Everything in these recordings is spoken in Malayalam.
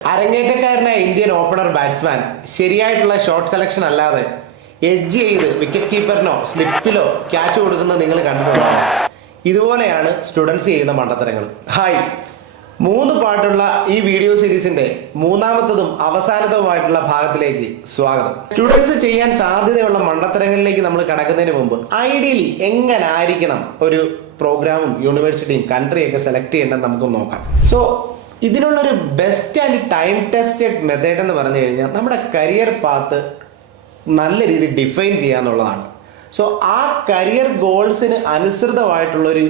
അരങ്ങേറ്റക്കാരനായ ഇന്ത്യൻ ഓപ്പണർ ബാറ്റ്സ്മാൻ ശരിയായിട്ടുള്ള ഷോട്ട് സെലക്ഷൻ അല്ലാതെ എഡ്ജ് ചെയ്ത് വിക്കറ്റ് കീപ്പറിനോ സ്ലിപ്പിലോ ക്യാച്ച് കൊടുക്കുന്നത് നിങ്ങൾ കണ്ടിട്ടുണ്ടാകും. ഇതുപോലെയാണ് സ്റ്റുഡൻസ് ചെയ്യുന്ന മണ്ടത്തരങ്ങൾ. ഹായ്, 3 പാട്ടുള്ള ഈ വീഡിയോ സീരീസിന്റെ മൂന്നാമത്തതും അവസാനത്തതുമായിട്ടുള്ള ഭാഗത്തിലേക്ക് സ്വാഗതം. സ്റ്റുഡൻസ് ചെയ്യാൻ സാധ്യതയുള്ള മണ്ടത്തരങ്ങളിലേക്ക് നമ്മൾ കടക്കുന്നതിന് മുമ്പ് ഐഡിയലി എങ്ങനായിരിക്കണം ഒരു പ്രോഗ്രാമും യൂണിവേഴ്സിറ്റിയും കൺട്രിയൊക്കെ സെലക്ട് ചെയ്യേണ്ടത് നമുക്ക് നോക്കാം. സോ ഇതിനുള്ളൊരു best and time tested method എന്ന് പറഞ്ഞു കഴിഞ്ഞാൽ നമ്മുടെ കരിയർ പാത്ത് നല്ല രീതിയിൽ ഡിഫൈൻ ചെയ്യുക എന്നുള്ളതാണ്. സോ ആ കരിയർ ഗോൾസിന് അനുസൃതമായിട്ടുള്ളൊരു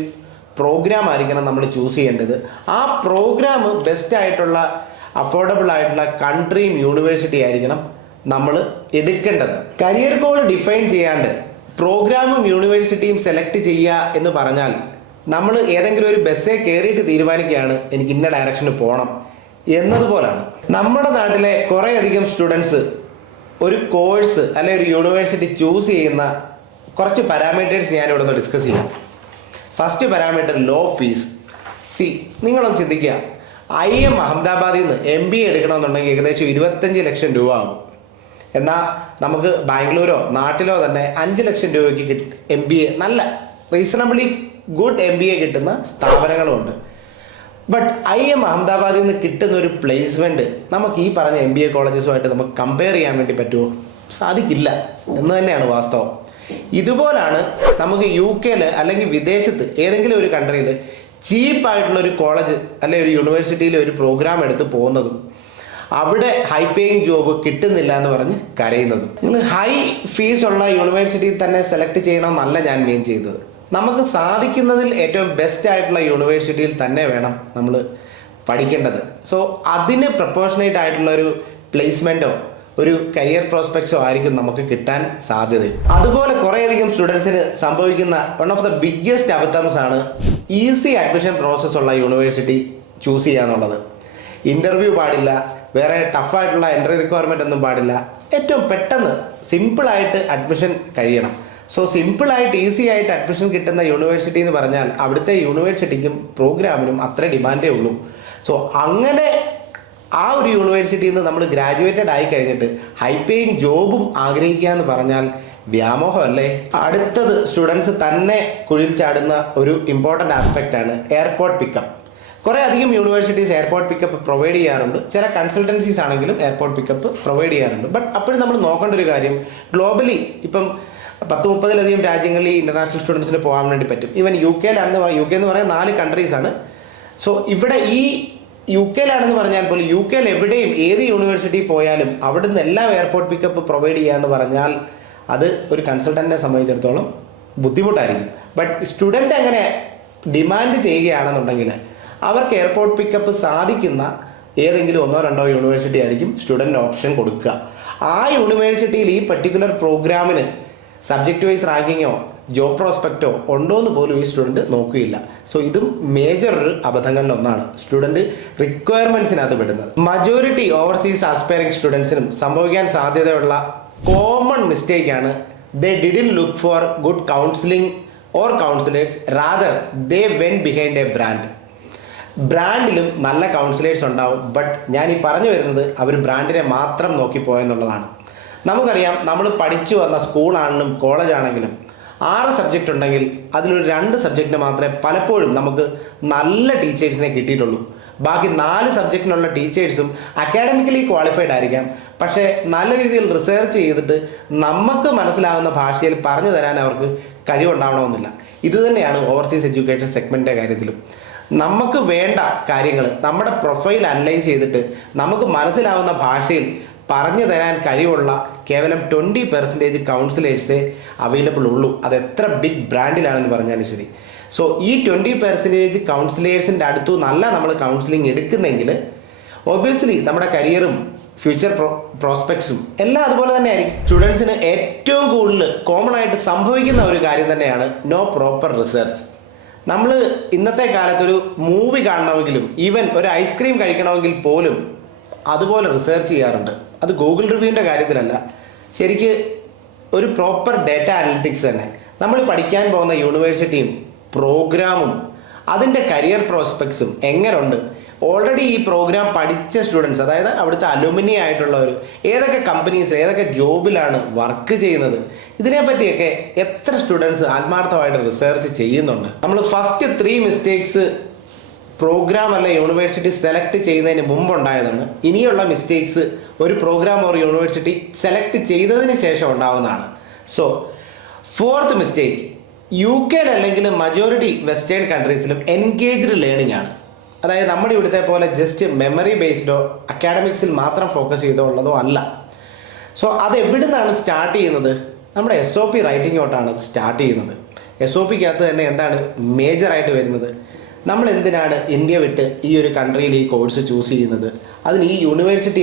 പ്രോഗ്രാം ആയിരിക്കണം നമ്മൾ ചൂസ് ചെയ്യേണ്ടത്. ആ പ്രോഗ്രാം ബെസ്റ്റ് ആയിട്ടുള്ള അഫോർഡബിൾ ആയിട്ടുള്ള കൺട്രിയും യൂണിവേഴ്സിറ്റി ആയിരിക്കണം നമ്മൾ എടുക്കേണ്ടത്. കരിയർ ഗോൾ ഡിഫൈൻ ചെയ്യാണ്ട് പ്രോഗ്രാമും യൂണിവേഴ്സിറ്റിയും സെലക്ട് ചെയ്യുക എന്ന് പറഞ്ഞാൽ നമ്മൾ ഏതെങ്കിലും ഒരു ബസ്സേ കയറിയിട്ട് തീരുമാനിക്കുകയാണ് എനിക്ക് ഇന്ന ഡയറക്ഷന് പോകണം എന്നതുപോലാണ്. നമ്മുടെ നാട്ടിലെ കുറേയധികം സ്റ്റുഡൻസ് ഒരു കോഴ്സ് അല്ലെങ്കിൽ ഒരു യൂണിവേഴ്സിറ്റി ചൂസ് ചെയ്യുന്ന കുറച്ച് പാരാമീറ്റേഴ്സ് ഞാൻ ഇവിടെ നിന്ന് ഡിസ്കസ് ചെയ്യാം. First parameter low fees. നിങ്ങളൊന്ന് ചിന്തിക്കുക, IIM അഹമ്മദാബാദിൽ നിന്ന് MBA എടുക്കണമെന്നുണ്ടെങ്കിൽ ഏകദേശം 25 ലക്ഷം രൂപ ആകും. എന്നാൽ നമുക്ക് ബാംഗ്ലൂരോ നാട്ടിലോ തന്നെ 5 ലക്ഷം രൂപയ്ക്ക് MBA നല്ല റീസണബിളി ഗുഡ് MBA കിട്ടുന്ന സ്ഥാപനങ്ങളുമുണ്ട്. ബട്ട് IIM അഹമ്മദാബാദിൽ നിന്ന് കിട്ടുന്ന ഒരു പ്ലേസ്മെൻറ്റ് നമുക്ക് ഈ പറഞ്ഞ MBA കോളേജസുമായിട്ട് നമുക്ക് കമ്പയർ ചെയ്യാൻ വേണ്ടി പറ്റുമോ? സാധിക്കില്ല എന്ന് തന്നെയാണ് വാസ്തവം. ഇതുപോലാണ് നമുക്ക് UK അല്ലെങ്കിൽ വിദേശത്ത് ഏതെങ്കിലും ഒരു കൺട്രിയിൽ ചീപ്പായിട്ടുള്ളൊരു കോളേജ് അല്ലെങ്കിൽ ഒരു യൂണിവേഴ്സിറ്റിയിൽ ഒരു പ്രോഗ്രാം എടുത്ത് പോകുന്നതും അവിടെ ഹൈ പേയിങ് ജോബ് കിട്ടുന്നില്ല എന്ന് പറഞ്ഞ് കരയുന്നതും. ഇന്ന് ഹൈ ഫീസ് ഉള്ള യൂണിവേഴ്സിറ്റിയിൽ തന്നെ സെലക്ട് ചെയ്യണമെന്നല്ല ഞാൻ മീൻ ചെയ്തത്. നമുക്ക് സാധിക്കുന്നതിൽ ഏറ്റവും ബെസ്റ്റ് ആയിട്ടുള്ള യൂണിവേഴ്സിറ്റിയിൽ തന്നെ വേണം നമ്മൾ പഠിക്കേണ്ടത്. സോ അതിന് പ്രൊപ്പോർഷനേറ്റ് ആയിട്ടുള്ള ഒരു പ്ലേസ്മെൻറ്റോ ഒരു കരിയർ പ്രോസ്പെക്ട്സോ ആയിരിക്കും നമുക്ക് കിട്ടാൻ സാധ്യത. അതുപോലെ കുറേയധികം സ്റ്റുഡൻസിന് സംഭവിക്കുന്ന വൺ ഓഫ് ദ ബിഗ്ഗസ്റ്റ് അബദ്ധംസ് ആണ് ഈസി അഡ്മിഷൻ പ്രോസസ്സ് ഉള്ള യൂണിവേഴ്സിറ്റി ചൂസ് ചെയ്യുക എന്നുള്ളത്. ഇൻ്റർവ്യൂ പാടില്ല, വേറെ ടഫായിട്ടുള്ള എൻട്രി റിക്വയർമെൻ്റ് ഒന്നും പാടില്ല. ഏറ്റവും പെട്ടെന്ന് സിമ്പിളായിട്ട് അഡ്മിഷൻ കഴിയണം. സോ സിമ്പിളായിട്ട് ഈസി ആയിട്ട് അഡ്മിഷൻ കിട്ടുന്ന യൂണിവേഴ്സിറ്റി എന്ന് പറഞ്ഞാൽ അവിടുത്തെ യൂണിവേഴ്സിറ്റിക്കും പ്രോഗ്രാമിനും അത്ര ഡിമാൻഡേ ഉള്ളൂ. സോ അങ്ങനെ ആ ഒരു യൂണിവേഴ്സിറ്റിയിൽ നിന്ന് നമ്മൾ ഗ്രാജുവേറ്റഡ് ആയി കഴിഞ്ഞിട്ട് ഹൈ പേയിങ് ജോബും ആഗ്രഹിക്കുക എന്ന് പറഞ്ഞാൽ വ്യാമോഹമല്ലേ? അടുത്തത് സ്റ്റുഡൻസ് തന്നെ കുഴിൽ ചാടുന്ന ഒരു ഇമ്പോർട്ടൻ്റ് ആസ്പെക്റ്റാണ് എയർപോർട്ട് പിക്കപ്പ്. കുറേ അധികം യൂണിവേഴ്സിറ്റീസ് എയർപോർട്ട് പിക്കപ്പ് പ്രൊവൈഡ് ചെയ്യാറുണ്ട്. ചില കൺസൾട്ടൻസീസ് ആണെങ്കിലും എയർപോർട്ട് പിക്കപ്പ് പ്രൊവൈഡ് ചെയ്യാറുണ്ട്. ബട്ട് അപ്പോഴും നമ്മൾ നോക്കേണ്ട ഒരു കാര്യം, ഗ്ലോബലി ഇപ്പം 10-30 രാജ്യങ്ങളിൽ ഇൻ്റർനാഷണൽ സ്റ്റുഡൻസിന് പോകാൻ വേണ്ടി പറ്റും. ഈവൻ UK എന്ന് പറയുന്നത് 4 കൺട്രീസാണ്. സോ ഇവിടെ ഈ UK പറഞ്ഞാൽ പോലും UK എവിടെയും ഏത് യൂണിവേഴ്സിറ്റി പോയാലും അവിടുന്ന് എല്ലാ എയർപോർട്ട് പിക്കപ്പ് പ്രൊവൈഡ് ചെയ്യുക എന്ന് പറഞ്ഞാൽ അത് ഒരു കൺസൾട്ടൻറ്റിനെ സംബന്ധിച്ചിടത്തോളം ബുദ്ധിമുട്ടായിരിക്കും. ബട്ട് സ്റ്റുഡൻറ്റ് അങ്ങനെ ഡിമാൻഡ് ചെയ്യുകയാണെന്നുണ്ടെങ്കിൽ അവർക്ക് എയർപോർട്ട് പിക്കപ്പ് സാധിക്കുന്ന ഏതെങ്കിലും 1-2 യൂണിവേഴ്സിറ്റി ആയിരിക്കും സ്റ്റുഡൻറ്റ് ഓപ്ഷൻ കൊടുക്കുക. ആ യൂണിവേഴ്സിറ്റിയിൽ ഈ പർട്ടിക്കുലർ പ്രോഗ്രാമിന് സബ്ജക്റ്റ് വൈസ് റാങ്കിങ്ങോ ജോബ് പ്രോസ്പെക്റ്റോ ഉണ്ടോ എന്ന് പോലും ഈ സ്റ്റുഡൻറ്റ് നോക്കുകയില്ല. സോ ഇതും മേജർ ഒരു അബദ്ധങ്ങളിലൊന്നാണ് സ്റ്റുഡൻറ്റ് റിക്വയർമെൻറ്റ്സിനകത്ത് പെടുന്നത്. മജോറിറ്റി ഓവർസീസ് ആസ്പയറിംഗ് സ്റ്റുഡൻസിനും സംഭവിക്കാൻ സാധ്യതയുള്ള കോമൺ മിസ്റ്റേക്കാണ് they didn't look for good counselling or counsellors, rather they went behind a brand. ബ്രാൻഡിലും നല്ല കൗൺസിലേഴ്സ് ഉണ്ടാവും. ബട്ട് ഞാൻ ഈ പറഞ്ഞു വരുന്നത് അവർ ബ്രാൻഡിനെ മാത്രം നോക്കിപ്പോയെന്നുള്ളതാണ്. നമുക്കറിയാം, നമ്മൾ പഠിച്ചു വന്ന സ്കൂളാണെങ്കിലും കോളേജാണെങ്കിലും 6 സബ്ജക്റ്റ് ഉണ്ടെങ്കിൽ അതിലൊരു 2 സബ്ജക്റ്റിന് മാത്രമേ പലപ്പോഴും നമുക്ക് നല്ല ടീച്ചേഴ്സിനെ കിട്ടിയിട്ടുള്ളൂ. ബാക്കി 4 സബ്ജക്റ്റിനുള്ള ടീച്ചേഴ്സും അക്കാഡമിക്കലി ക്വാളിഫൈഡ് ആയിരിക്കാം. പക്ഷേ നല്ല രീതിയിൽ റിസർച്ച് ചെയ്തിട്ട് നമുക്ക് മനസ്സിലാവുന്ന ഭാഷയിൽ പറഞ്ഞു തരാൻ അവർക്ക് കഴിവുണ്ടാവണമെന്നില്ല. ഇതുതന്നെയാണ് ഓവർസീസ് എഡ്യൂക്കേഷൻ സെഗ്മെൻറ്റിൻ്റെ കാര്യത്തിലും. നമുക്ക് വേണ്ട കാര്യങ്ങൾ നമ്മുടെ പ്രൊഫൈൽ അനലൈസ് ചെയ്തിട്ട് നമുക്ക് മനസ്സിലാവുന്ന ഭാഷയിൽ പറഞ്ഞു തരാൻ കഴിവുള്ള കേവലം 20% കൗൺസിലേഴ്സേ അവൈലബിൾ ഉള്ളൂ. അത് എത്ര ബിഗ് ബ്രാൻഡിലാണെന്ന് പറഞ്ഞാലും ശരി. സോ ഈ 20% കൗൺസിലേഴ്സിൻ്റെ അടുത്തു നല്ല നമ്മൾ കൗൺസിലിംഗ് എടുക്കുന്നെങ്കിൽ ഒബ്വിയസ്ലി നമ്മുടെ കരിയറും ഫ്യൂച്ചർ പ്രോസ്പെക്ട്സും എല്ലാം അതുപോലെ തന്നെ ആയിരിക്കും. സ്റ്റുഡൻസിന് ഏറ്റവും കൂടുതൽ കോമൺ ആയിട്ട് സംഭവിക്കുന്ന ഒരു കാര്യം തന്നെയാണ് നോ പ്രോപ്പർ റിസർച്ച്. നമ്മൾ ഇന്നത്തെ കാലത്തൊരു മൂവി കാണണമെങ്കിലും ഈവൻ ഒരു ഐസ്ക്രീം കഴിക്കണമെങ്കിൽ പോലും അതുപോലെ റിസർച്ച് ചെയ്യാറുണ്ട്. അത് ഗൂഗിൾ റിവ്യൂവിൻ്റെ കാര്യത്തിലല്ല, ശരിക്ക് ഒരു പ്രോപ്പർ ഡേറ്റ അനലിറ്റിക്സ് തന്നെ. നമ്മൾ പഠിക്കാൻ പോകുന്ന യൂണിവേഴ്സിറ്റിയും പ്രോഗ്രാമും അതിൻ്റെ കരിയർ പ്രോസ്പെക്ട്സും എങ്ങനെയുണ്ട്, ഓൾറെഡി ഈ പ്രോഗ്രാം പഠിച്ച സ്റ്റുഡൻസ്, അതായത് അവിടുത്തെ അലുമിനി ആയിട്ടുള്ളവർ ഏതൊക്കെ കമ്പനീസ് ഏതൊക്കെ ജോബിലാണ് വർക്ക് ചെയ്യുന്നത്, ഇതിനെപ്പറ്റിയൊക്കെ എത്ര സ്റ്റുഡൻസ് ആത്മാർത്ഥമായിട്ട് റിസർച്ച് ചെയ്യുന്നുണ്ട്. നമ്മൾ ഫസ്റ്റ് 3 മിസ്റ്റേക്സ് പ്രോഗ്രാം അല്ല യൂണിവേഴ്സിറ്റി സെലക്ട് ചെയ്യുന്നതിന് മുമ്പുണ്ടായതാണ്. ഇനിയുള്ള മിസ്റ്റേക്സ് ഒരു പ്രോഗ്രാം ഓർ യൂണിവേഴ്സിറ്റി സെലക്ട് ചെയ്തതിന് ശേഷം ഉണ്ടാവുന്നതാണ്. സോ 4th മിസ്റ്റേക്ക്, UK അല്ലെങ്കിൽ മജോറിറ്റി വെസ്റ്റേൺ കൺട്രീസിലും എൻഗേജ്ഡ് ലേണിംഗ് ആണ്. അതായത് നമ്മുടെ ഇവിടുത്തെ പോലെ ജസ്റ്റ് മെമ്മറി ബേസ്ഡോ അക്കാഡമിക്സിൽ മാത്രം ഫോക്കസ് ചെയ്തോ ഉള്ളതോ അല്ല. സോ അത് എവിടെ നിന്നാണ് സ്റ്റാർട്ട് ചെയ്യുന്നത്? നമ്മുടെ SOP റൈറ്റിംഗ് തൊട്ടാണ് അത് സ്റ്റാർട്ട് ചെയ്യുന്നത്. SOPക്കകത്ത് തന്നെ എന്താണ് മേജറായിട്ട് വരുന്നത്? നമ്മൾ എന്തിനാണ് ഇന്ത്യ വിട്ട് ഈ ഒരു കൺട്രിയിൽ ഈ കോഴ്സ് ചൂസ് ചെയ്യുന്നത്? അതിന് ഈ യൂണിവേഴ്സിറ്റി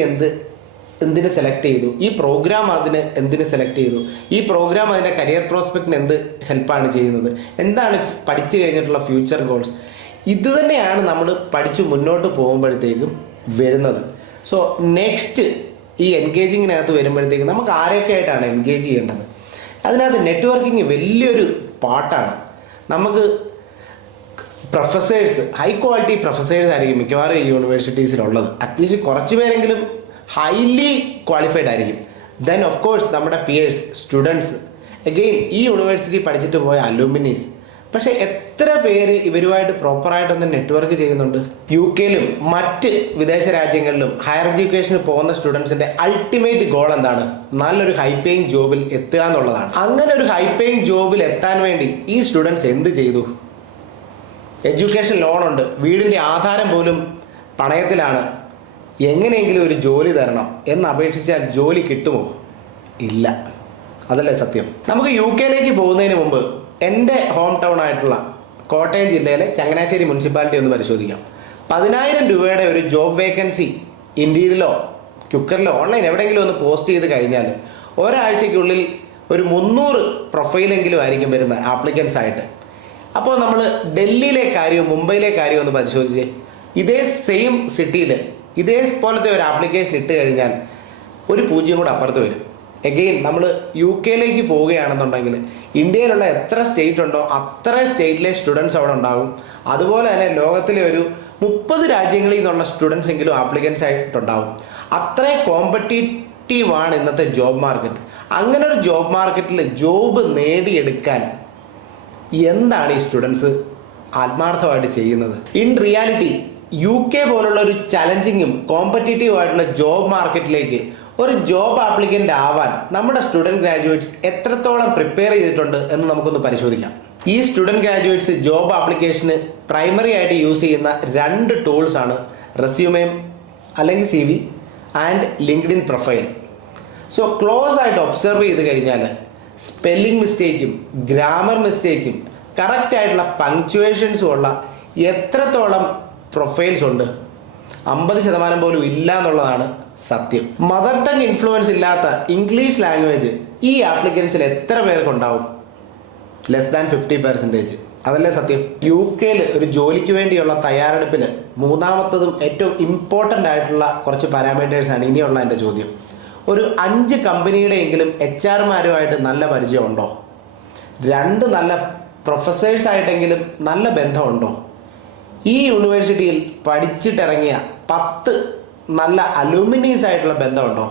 എന്തിന് സെലക്ട് ചെയ്തു? ഈ പ്രോഗ്രാം അതിന് എന്തിന് സെലക്ട് ചെയ്തു? ഈ പ്രോഗ്രാം അതിൻ്റെ കരിയർ പ്രോസ്പെക്റ്റിന് എന്ത് ഹെൽപ്പാണ് ചെയ്യുന്നത്? എന്താണ് പഠിച്ചു കഴിഞ്ഞിട്ടുള്ള ഫ്യൂച്ചർ ഗോൾസ്? ഇത് തന്നെയാണ് നമ്മൾ പഠിച്ചു മുന്നോട്ട് പോകുമ്പോഴത്തേക്കും വരുന്നത്. സോ നെക്സ്റ്റ് ഈ എൻഗേജിങ്ങിനകത്ത് വരുമ്പോഴത്തേക്കും നമുക്ക് ആരൊക്കെ ആയിട്ടാണ് എൻഗേജ് ചെയ്യേണ്ടത്? അതിനകത്ത് നെറ്റ്വർക്കിംഗ് വലിയൊരു പാർട്ടാണ്. നമുക്ക് പ്രൊഫസേഴ്സ്, ഹൈ ക്വാളിറ്റി പ്രൊഫസേഴ്സ് ആയിരിക്കും മിക്കവാറും ഈ യൂണിവേഴ്സിറ്റീസിലുള്ളത്. അറ്റ്ലീസ്റ്റ് കുറച്ച് പേരെങ്കിലും ഹൈലി ക്വാളിഫൈഡ് ആയിരിക്കും. ദെൻ ഓഫ് കോഴ്സ് നമ്മുടെ പിയേഴ്സ്, സ്റ്റുഡൻസ്, അഗെയിൻ ഈ യൂണിവേഴ്സിറ്റി പഠിച്ചിട്ട് പോയ അലൂമിനീസ്. പക്ഷേ എത്ര പേര് ഇവരുമായിട്ട് പ്രോപ്പറായിട്ടൊന്ന് നെറ്റ്വർക്ക് ചെയ്യുന്നുണ്ട്? UK-ലും മറ്റ് വിദേശ രാജ്യങ്ങളിലും ഹയർ എഡ്യൂക്കേഷന് പോകുന്ന സ്റ്റുഡൻസിൻ്റെ അൾട്ടിമേറ്റ് ഗോൾ എന്താണ്? നല്ലൊരു ഹൈ പേയിങ് ജോബിൽ എത്തുക എന്നുള്ളതാണ്. അങ്ങനെ ഒരു ഹൈ പേയിങ് ജോബിൽ എത്താൻ വേണ്ടി ഈ സ്റ്റുഡൻസ് എന്ത് ചെയ്തു? എഡ്യൂക്കേഷൻ ലോണുണ്ട്, വീടിൻ്റെ ആധാരം പോലും പണയത്തിലാണ്, എങ്ങനെയെങ്കിലും ഒരു ജോലി തരണം എന്ന് അപേക്ഷിച്ചാൽ ജോലി കിട്ടുമോ? ഇല്ല. അതല്ലേ സത്യം. നമുക്ക് UK-ലേക്ക് പോകുന്നതിന് മുമ്പ് എൻ്റെ ഹോം ടൗൺ ആയിട്ടുള്ള കോട്ടയം ജില്ലയിലെ ചങ്ങനാശ്ശേരി മുനിസിപ്പാലിറ്റി ഒന്ന് പരിശോധിക്കാം. 10,000 രൂപയുടെ ഒരു ജോബ് വേക്കൻസി ഇൻഡീഡിലോ ക്യുക്കറിലോ ഓൺലൈൻ എവിടെയെങ്കിലും ഒന്ന് പോസ്റ്റ് ചെയ്ത് കഴിഞ്ഞാൽ ഒരാഴ്ചയ്ക്കുള്ളിൽ ഒരു 300 പ്രൊഫൈലെങ്കിലും ആയിരിക്കും വരുന്നത് ആപ്ലിക്കൻസ് ആയിട്ട്. അപ്പോൾ നമ്മൾ ഡൽഹിയിലെ കാര്യവും മുംബൈയിലെ കാര്യവും ഒന്ന് പരിശോധിച്ച് ഇതേ സെയിം സിറ്റിയിൽ ഇതേപോലത്തെ ഒരു ആപ്ലിക്കേഷൻ ഇട്ട് കഴിഞ്ഞാൽ ഒരു 0 കൂടെ അപ്പുറത്ത് വരും. എഗെയിൻ നമ്മൾ UK-ലേക്ക് പോവുകയാണെന്നുണ്ടെങ്കിൽ ഇന്ത്യയിലുള്ള എത്ര സ്റ്റേറ്റ് ഉണ്ടോ അത്ര സ്റ്റേറ്റിലെ സ്റ്റുഡൻസ് അവിടെ ഉണ്ടാകും. അതുപോലെ തന്നെ ലോകത്തിലെ ഒരു 30 രാജ്യങ്ങളിൽ നിന്നുള്ള സ്റ്റുഡൻസ് എങ്കിലും ആപ്ലിക്കൻസ് ആയിട്ടുണ്ടാകും. അത്രയും കോമ്പറ്റീറ്റീവാണ് ഇന്നത്തെ ജോബ് മാർക്കറ്റ്. അങ്ങനെ ഒരു ജോബ് മാർക്കറ്റിൽ ജോബ് നേടിയെടുക്കാൻ എന്താണ് ഈ സ്റ്റുഡൻസ് ആത്മാർത്ഥമായിട്ട് ചെയ്യുന്നത്? ഇൻ റിയാലിറ്റി UK പോലുള്ള ഒരു ചലഞ്ചിങ്ങും കോമ്പറ്റീറ്റീവ് ആയിട്ടുള്ള ജോബ് മാർക്കറ്റിലേക്ക് ഒരു ജോബ് ആപ്ലിക്കൻ്റ് ആവാൻ നമ്മുടെ സ്റ്റുഡൻറ്റ് ഗ്രാജുവേറ്റ്സ് എത്രത്തോളം പ്രിപ്പയർ ചെയ്തിട്ടുണ്ട് എന്ന് നമുക്കൊന്ന് പരിശോധിക്കാം. ഈ സ്റ്റുഡൻറ്റ് ഗ്രാജുവേറ്റ്സ് ജോബ് ആപ്ലിക്കേഷന് പ്രൈമറി ആയിട്ട് യൂസ് ചെയ്യുന്ന 2 ടൂൾസാണ് റെസ്യൂമേ അല്ലെങ്കിൽ CV and LinkedIn profile. So close ആയിട്ട് ഒബ്സർവ് ചെയ്ത് കഴിഞ്ഞാൽ സ്പെല്ലിംഗ് മിസ്റ്റേക്കും ഗ്രാമർ മിസ്റ്റേക്കും കറക്റ്റായിട്ടുള്ള പങ്ക്ച്വേഷൻസും ഉള്ള എത്രത്തോളം പ്രൊഫൈൽസ് ഉണ്ട്? 50% പോലും ഇല്ല എന്നുള്ളതാണ് സത്യം. മദർ ടങ് ഇൻഫ്ലുവൻസ് ഇല്ലാത്ത ഇംഗ്ലീഷ് ലാംഗ്വേജ് ഈ ആപ്ലിക്കൻസിൽ എത്ര പേർക്കുണ്ടാവും? Less than 50%. അതല്ലേ സത്യം. UK-ൽ ഒരു ജോലിക്ക് വേണ്ടിയുള്ള തയ്യാറെടുപ്പിൽ മൂന്നാമത്തതും ഏറ്റവും ഇമ്പോർട്ടൻ്റ് ആയിട്ടുള്ള കുറച്ച് പാരാമീറ്റേഴ്സാണ് ഇനിയുള്ള എൻ്റെ ചോദ്യം. ഒരു 5 കമ്പനിയുടെയെങ്കിലും HR-മാരുമായിട്ട് നല്ല പരിചയമുണ്ടോ? 2 നല്ല പ്രൊഫസേഴ്സായിട്ടെങ്കിലും നല്ല ബന്ധമുണ്ടോ? ഈ യൂണിവേഴ്സിറ്റിയിൽ പഠിച്ചിട്ടിറങ്ങിയ 10 നല്ല അലൂമിനീസ് ആയിട്ടുള്ള ബന്ധമുണ്ടോ?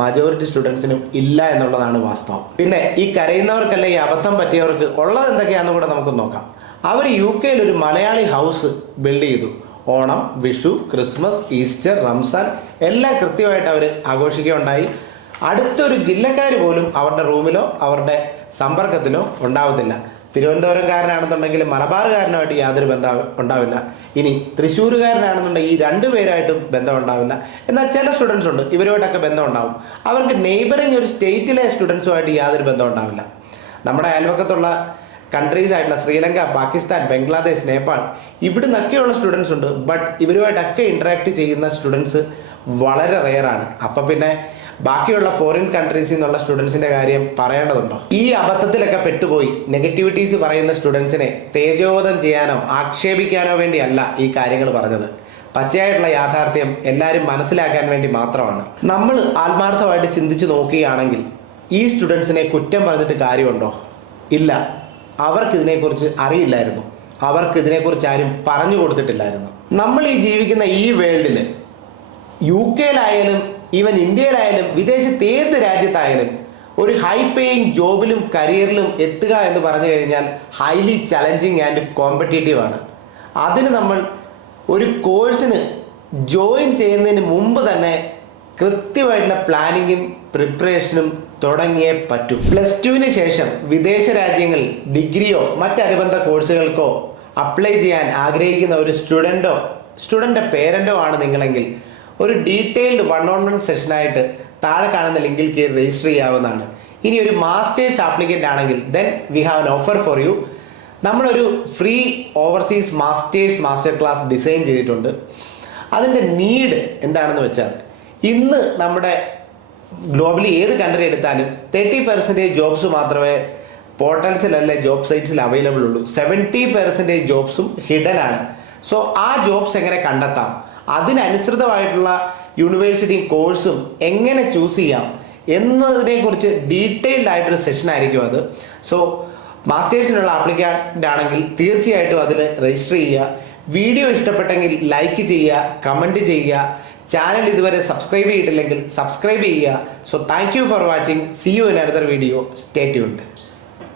മജോറിറ്റി സ്റ്റുഡൻസിനും ഇല്ല എന്നുള്ളതാണ് വാസ്തവം. പിന്നെ ഈ കരയുന്നവർക്കല്ല ഈ അബദ്ധം പറ്റിയവർക്ക് ഉള്ളത് എന്തൊക്കെയാണെന്ന് കൂടെ നമുക്ക് നോക്കാം. അവർ UK-ൽ ഒരു മലയാളി ഹൗസ് ബിൽഡ് ചെയ്തു. ഓണം, വിഷു, ക്രിസ്മസ്, ഈസ്റ്റർ, റംസാൻ എല്ലാം കൃത്യമായിട്ട് അവർ ആഘോഷിക്കുകയുണ്ടായി. അടുത്തൊരു ജില്ലക്കാർ പോലും അവരുടെ റൂമിലോ അവരുടെ സമ്പർക്കത്തിലോ ഉണ്ടാവത്തില്ല. തിരുവനന്തപുരംകാരനാണെന്നുണ്ടെങ്കിൽ മലബാറുകാരനുമായിട്ട് യാതൊരു ബന്ധം ഉണ്ടാവില്ല. ഇനി തൃശ്ശൂരുകാരനാണെന്നുണ്ടെങ്കിൽ ഈ 2 പേരായിട്ടും ബന്ധം ഉണ്ടാവില്ല. എന്നാൽ ചില സ്റ്റുഡൻസ് ഉണ്ട്, ഇവരുമായിട്ടൊക്കെ ബന്ധം ഉണ്ടാവും. അവർക്ക് നെയ്ബറിങ് ഒരു സ്റ്റേറ്റിലെ സ്റ്റുഡൻസുമായിട്ട് യാതൊരു ബന്ധം ഉണ്ടാവില്ല. നമ്മുടെ അയൽവക്കത്തുള്ള കൺട്രീസ് ആയിട്ടുള്ള ശ്രീലങ്ക, പാകിസ്ഥാൻ, ബംഗ്ലാദേശ്, നേപ്പാൾ ഇവിടെ നിന്നൊക്കെയുള്ള സ്റ്റുഡൻസ് ഉണ്ട്. ബട്ട് ഇവരുമായിട്ടൊക്കെ ഇൻട്രാക്ട് ചെയ്യുന്ന സ്റ്റുഡൻസ് വളരെ റെയറാണ്. അപ്പം പിന്നെ ബാക്കിയുള്ള ഫോറിൻ കൺട്രീസിൽ നിന്നുള്ള സ്റ്റുഡൻസിൻ്റെ കാര്യം പറയേണ്ടതുണ്ടോ? ഈ അബദ്ധത്തിലൊക്കെ പെട്ടുപോയി നെഗറ്റിവിറ്റീസ് പറയുന്ന സ്റ്റുഡൻസിനെ തേജോവധം ചെയ്യാനോ ആക്ഷേപിക്കാനോ വേണ്ടിയല്ല ഈ കാര്യങ്ങൾ പറഞ്ഞത്. പച്ചയായിട്ടുള്ള യാഥാർത്ഥ്യം എല്ലാവരും മനസ്സിലാക്കാൻ വേണ്ടി മാത്രമാണ്. നമ്മൾ ആത്മാർത്ഥമായിട്ട് ചിന്തിച്ച് നോക്കുകയാണെങ്കിൽ ഈ സ്റ്റുഡൻസിനെ കുറ്റം പറഞ്ഞിട്ട് കാര്യമുണ്ടോ? ഇല്ല. അവർക്കിതിനെക്കുറിച്ച് അറിയില്ലായിരുന്നു. അവർക്ക് ഇതിനെക്കുറിച്ച് ആരും പറഞ്ഞു കൊടുത്തിട്ടില്ലായിരുന്നു. നമ്മൾ ഈ ജീവിക്കുന്ന ഈ വേൾഡിൽ യു കെയിലായാലും ഈവൻ ഇന്ത്യയിലായാലും വിദേശത്ത് ഏത് രാജ്യത്തായാലും ഒരു ഹൈ പേയിങ് ജോബിലും കരിയറിലും എത്തുക എന്ന് പറഞ്ഞു കഴിഞ്ഞാൽ ഹൈലി ചലഞ്ചിങ് ആൻഡ് കോമ്പറ്റീറ്റീവ് ആണ്. അതിന് നമ്മൾ ഒരു കോഴ്സിന് ജോയിൻ ചെയ്യുന്നതിന് മുമ്പ് തന്നെ കൃത്യമായിട്ടുള്ള പ്ലാനിങ്ങും പ്രിപ്പറേഷനും തുടങ്ങിയേ പറ്റൂ. +2 ശേഷം വിദേശ രാജ്യങ്ങളിൽ ഡിഗ്രിയോ മറ്റനുബന്ധ കോഴ്സുകൾക്കോ അപ്ലൈ ചെയ്യാൻ ആഗ്രഹിക്കുന്ന ഒരു സ്റ്റുഡൻ്റ് പേരൻറ്റോ ആണ് നിങ്ങളെങ്കിൽ ഒരു ഡീറ്റെയിൽഡ് 1-on-1 സെഷനായിട്ട് താഴെ കാണുന്ന ലിങ്കിൽ കയറി രജിസ്റ്റർ ചെയ്യാവുന്നതാണ്. ഇനി ഒരു മാസ്റ്റേഴ്സ് ആപ്ലിക്കൻ്റ് ആണെങ്കിൽ then we have an offer for you. നമ്മളൊരു free overseas master class design ചെയ്തിട്ടുണ്ട്. അതിൻ്റെ നീഡ് എന്താണെന്ന് വെച്ചാൽ ഇന്ന് നമ്മുടെ ഗ്ലോബലി ഏത് കൺട്രി എടുത്താലും 30% ജോബ്സ് മാത്രമേ പോർട്ടൽസിലല്ല ജോബ് സൈറ്റ്സിൽ അവൈലബിൾ ഉള്ളൂ. 70% ജോബ്സും ഹിഡൻ ആണ്. സോ ആ ജോബ്സ് എങ്ങനെ കണ്ടെത്താം, അതിനനുസൃതമായിട്ടുള്ള യൂണിവേഴ്സിറ്റി കോഴ്സും എങ്ങനെ ചൂസ് ചെയ്യാം എന്നതിനെക്കുറിച്ച് ഡീറ്റെയിൽഡ് ആയിട്ടൊരു സെഷൻ ആയിരിക്കും അത്. സോ മാസ്റ്റേഴ്സിനുള്ള ആപ്ലിക്കൻ്റ് ആണെങ്കിൽ തീർച്ചയായിട്ടും അതിൽ രജിസ്റ്റർ ചെയ്യുക. വീഡിയോ ഇഷ്ടപ്പെട്ടെങ്കിൽ ലൈക്ക് ചെയ്യുക, കമൻറ്റ് ചെയ്യുക. ചാനൽ ഇതുവരെ സബ്സ്ക്രൈബ് ചെയ്തിട്ടില്ലെങ്കിൽ സബ്സ്ക്രൈബ് ചെയ്യുക. So thank you for watching. See you in another video. Stay tuned.